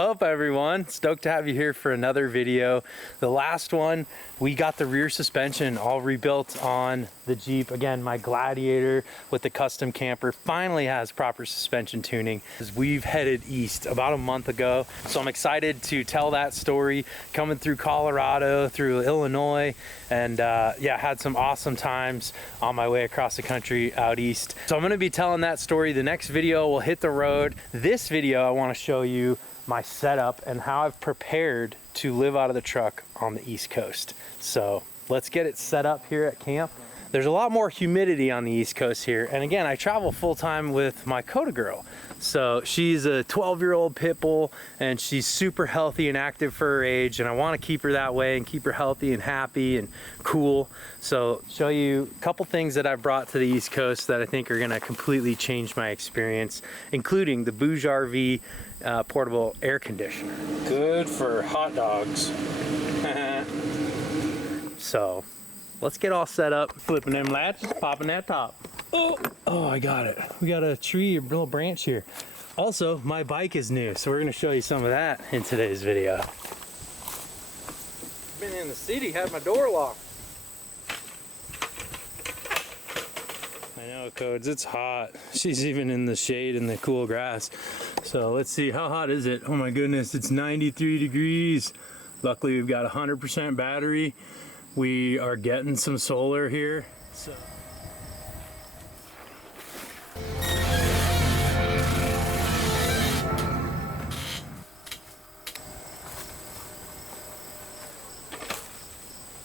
up, everyone? Stoked to have you here for another video. The last one, we got the rear suspension all rebuilt on the Jeep. Again, my Gladiator with the custom camper finally has proper suspension tuning. We've headed east about a month ago, so I'm excited to tell that story, coming through Colorado, through Illinois, and yeah, had some awesome times on my way across the country out east. So I'm going to be telling that story. The next video will hit the road. This video, I want to show you my setup and how I've prepared to live out of the truck on the East Coast. So let's get it set up here at camp. There's a lot more humidity on the East Coast here. And again, I travel full time with my Coda girl. So she's a 12-year-old pit bull and she's super healthy and active for her age. And I want to keep her that way and keep her healthy and happy and cool. So show you a couple things that I brought to the East Coast that I think are going to completely change my experience, including the Bouge RV portable air conditioner. Good for hot dogs. So let's get all set up. Flipping them latches, popping that top. Oh, I got it. We got a tree, a little branch here. Also, my bike is new, so we're gonna show you some of that in today's video. Been in the city, had my door locked. I know, Codes, it's hot. She's even in the shade in the cool grass. So let's see, how hot is it? Oh my goodness, it's 93 degrees. Luckily, we've got 100% battery. We are getting some solar here. So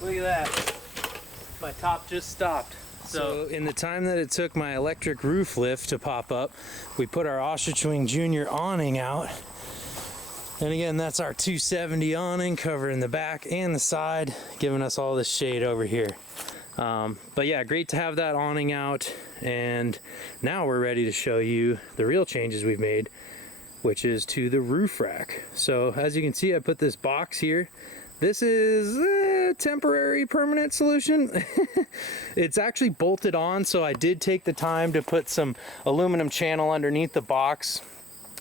look at that. My top just stopped. So in the time that it took my electric roof lift to pop up, we put our Ostrich Wing Junior awning out. And again, that's our 270 awning covering the back and the side, giving us all this shade over here. But yeah, great to have that awning out. And now we're ready to show you the real changes we've made, which is to the roof rack. So as you can see, I put this box here. This is a temporary permanent solution. It's actually bolted on, so I did take the time to put some aluminum channel underneath the box,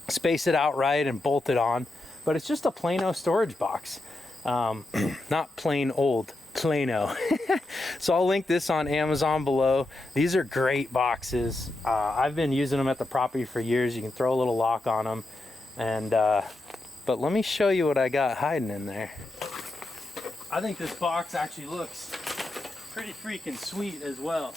space it out right, and bolt it on. But it's just a Plano storage box, not plain old, Plano. So I'll link this on Amazon below. These are great boxes. I've been using them at the property for years. You can throw a little lock on them. And but let me show you what I got hiding in there. I think this box actually looks pretty freaking sweet as well.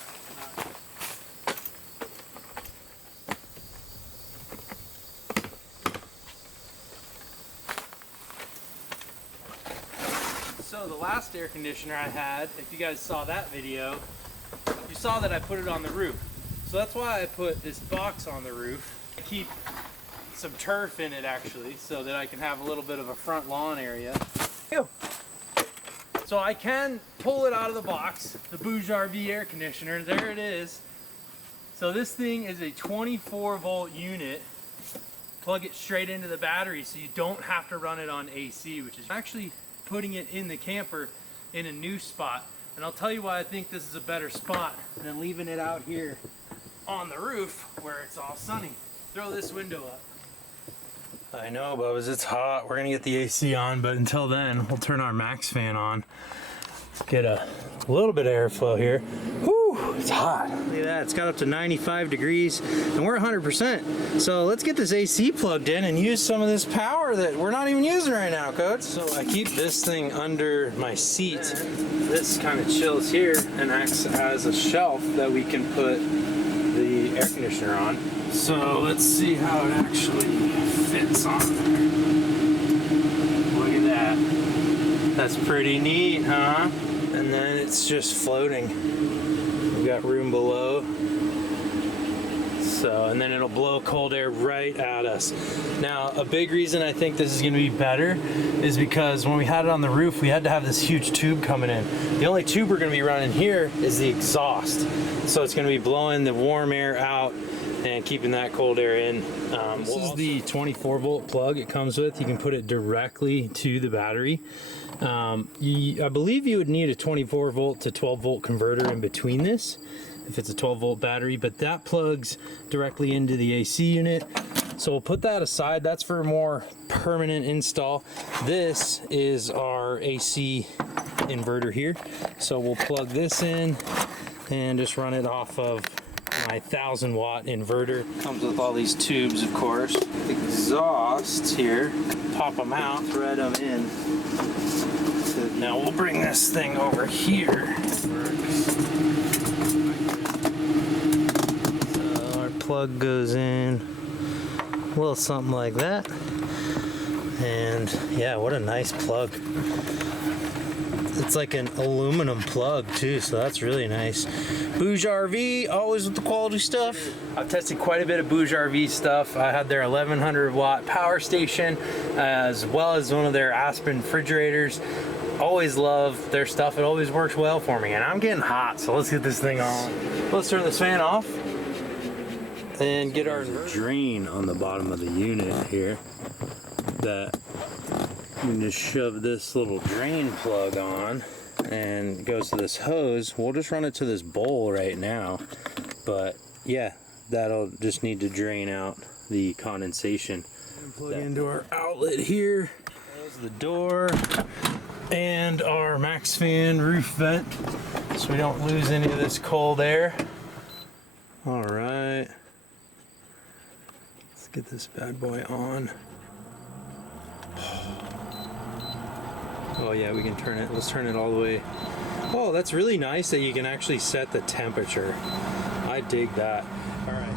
So the last air conditioner I had, if you guys saw that video, you saw that I put it on the roof. So that's why I put this box on the roof. I keep some turf in it actually, so that I can have a little bit of a front lawn area. So I can pull it out of the box, the Bouge RV air conditioner, there it is. So this thing is a 24-volt unit. Plug it straight into the battery so you don't have to run it on AC, which is actually putting it in the camper in a new spot. And I'll tell you why I think this is a better spot than leaving it out here on the roof where it's all sunny. Throw this window up. I know, Bubba's, it's hot. We're gonna get the AC on, but until then, we'll turn our max fan on. Get a little bit of airflow here. Whew, it's hot. Look at that, it's got up to 95 degrees, and we're 100%. So let's get this AC plugged in and use some of this power that we're not even using right now, Coach. So I keep this thing under my seat. This kind of chills here and acts as a shelf that we can put the air conditioner on. So let's see how it actually fits on there. Look at that. That's pretty neat, huh? And then it's just floating. We've got room below. So, and then it'll blow cold air right at us. Now, a big reason I think this is gonna be better is because when we had it on the roof, we had to have this huge tube coming in. The only tube we're gonna be running here is the exhaust. So it's gonna be blowing the warm air out and keeping that cold air in. This is the 24-volt plug it comes with. You can put it directly to the battery. I believe you would need a 24-volt to 12-volt converter in between this if it's a 12-volt battery, but that plugs directly into the AC unit. So we'll put that aside. That's for a more permanent install. This is our AC inverter here. So we'll plug this in and just run it off of my 1000-watt inverter. Comes with all these tubes, of course. Exhausts here. Pop them out, thread them in. So now we'll bring this thing over here. So our plug goes in. Well, something like that. And yeah, what a nice plug. It's like an aluminum plug too, so that's really nice. Bouge RV, always with the quality stuff. I've tested quite a bit of Bouge RV stuff. I had their 1100-watt power station, as well as one of their Aspen refrigerators. Always love their stuff. It always works well for me, and I'm getting hot, so let's get this thing on. Let's turn this fan off and get our drain on the bottom of the unit here. That you can just shove this little drain plug on and it goes to this hose. We'll just run it to this bowl right now, but yeah, that'll just need to drain out the condensation. Plug into our outlet here. Close the door and our max fan roof vent so we don't lose any of this cold air. All right, let's get this bad boy on. Oh yeah, we can turn it. Let's turn it all the way. Oh, that's really nice that you can actually set the temperature. I dig that. All right.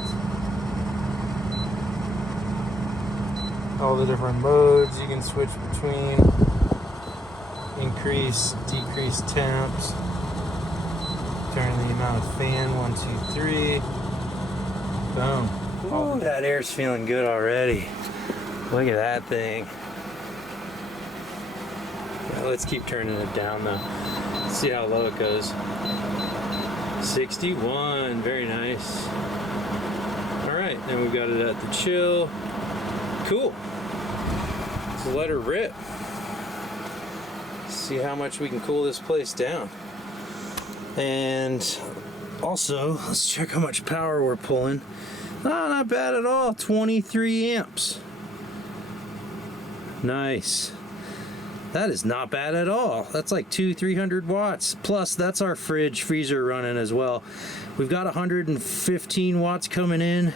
All the different modes you can switch between. Increase, decrease temps. Turn the amount of fan, 1, 2, 3. Boom. Oh, that air's feeling good already. Look at that thing. Yeah, let's keep turning it down though. Let's see how low it goes. 61, very nice. All right, and we've got it at the chill. Cool. Let's let her rip. See how much we can cool this place down. And also, let's check how much power we're pulling. Oh, not bad at all, 23 amps. Nice. That is not bad at all. That's like 200-300 watts. Plus, that's our fridge freezer running as well. We've got 115 watts coming in.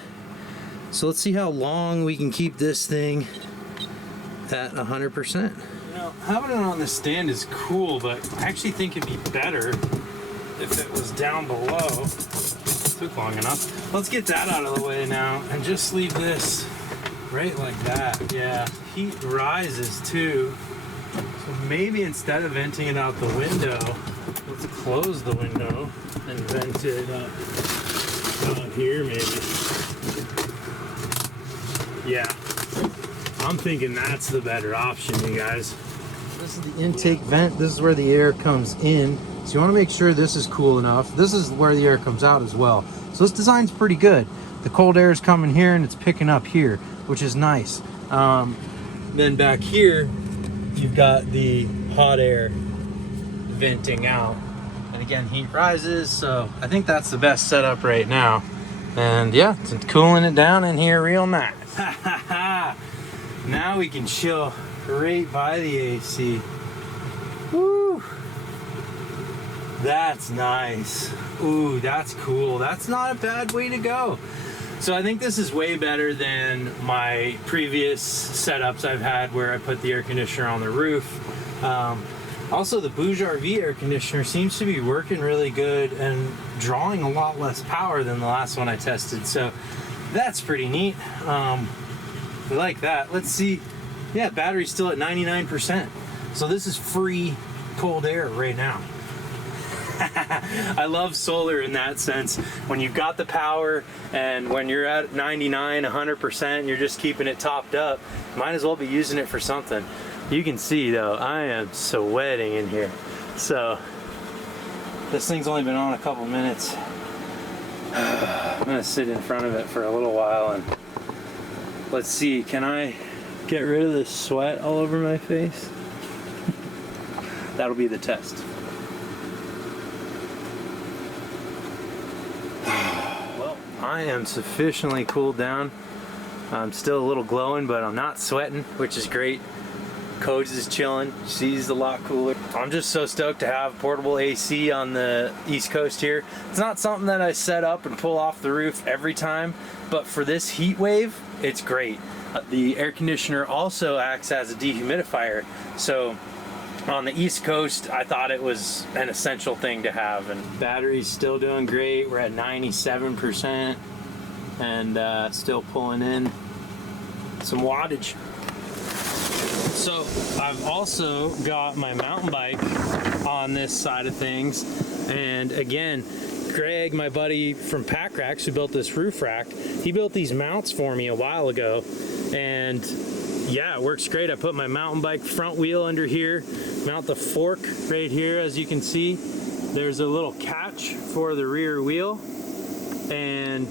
So let's see how long we can keep this thing at 100%. You know, having it on the stand is cool, but I actually think it'd be better if it was down below. Took long enough. Let's get that out of the way now and just leave this right like that. Yeah, heat rises too. So maybe instead of venting it out the window, let's close the window and vent it up out here maybe. Yeah, I'm thinking that's the better option, you guys. This is the intake vent. This is where the air comes in. So you want to make sure this is cool enough. This is where the air comes out as well. So this design's pretty good. The cold air is coming here and it's picking up here, which is nice. Then back here, you've got the hot air venting out. And again, heat rises, so I think that's the best setup right now. And yeah, it's cooling it down in here real nice. Now we can chill right by the AC. Woo! That's nice. Ooh, that's cool. That's not a bad way to go. So I think this is way better than my previous setups I've had where I put the air conditioner on the roof. Also, the Bouge RV air conditioner seems to be working really good and drawing a lot less power than the last one I tested. So that's pretty neat. We like that. Let's see. Yeah, battery's still at 99%. So this is free cold air right now. I love solar in that sense. When you've got the power and when you're at 99, 100%, you're just keeping it topped up, might as well be using it for something. You can see though, I am sweating in here. So this thing's only been on a couple minutes. I'm gonna sit in front of it for a little while and let's see, can I get rid of this sweat all over my face? That'll be the test. Well, I am sufficiently cooled down. I'm still a little glowing, but I'm not sweating, which is great. Codes is chilling, C's a lot cooler. I'm just so stoked to have portable AC on the East Coast here. It's not something that I set up and pull off the roof every time, but for this heat wave, it's great. The air conditioner also acts as a dehumidifier, so on the East Coast, I thought it was an essential thing to have. And battery's still doing great. We're at 97% and still pulling in some wattage. So I've also got my mountain bike on this side of things, and again, Greg, my buddy from Pack Racks who built this roof rack, he built these mounts for me a while ago, and yeah, it works great. I put my mountain bike front wheel under here, mount the fork right here. As you can see, there's a little catch for the rear wheel, and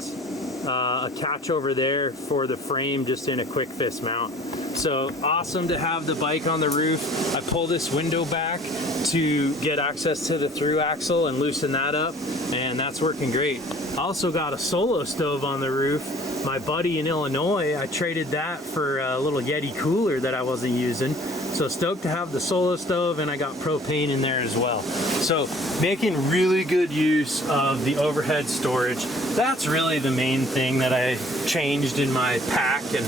a catch over there for the frame, just in a quick fist mount. So awesome to have the bike on the roof. I pull this window back to get access to the through axle and loosen that up, and that's working great. I also got a solo stove on the roof. My buddy in Illinois, I traded that for a little Yeti cooler that I wasn't using. So stoked to have the solo stove, and I got propane in there as well. So making really good use of the overhead storage. That's really the main thing that I changed in my pack and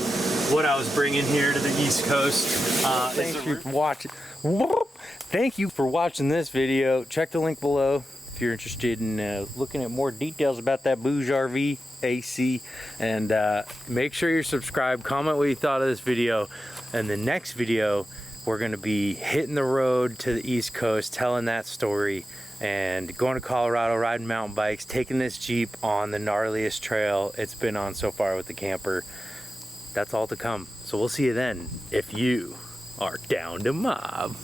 what I was bringing here to the East Coast. Thank you for watching. Thank you for watching this video. Check the link below if you're interested in looking at more details about that Bouge RV AC, and make sure you're subscribed. Comment what you thought of this video, and the next video we're going to be hitting the road to the East Coast, telling that story, and going to Colorado, riding mountain bikes, taking this Jeep on the gnarliest trail it's been on so far with the camper. That's all to come. So we'll see you then, if you are down to mob.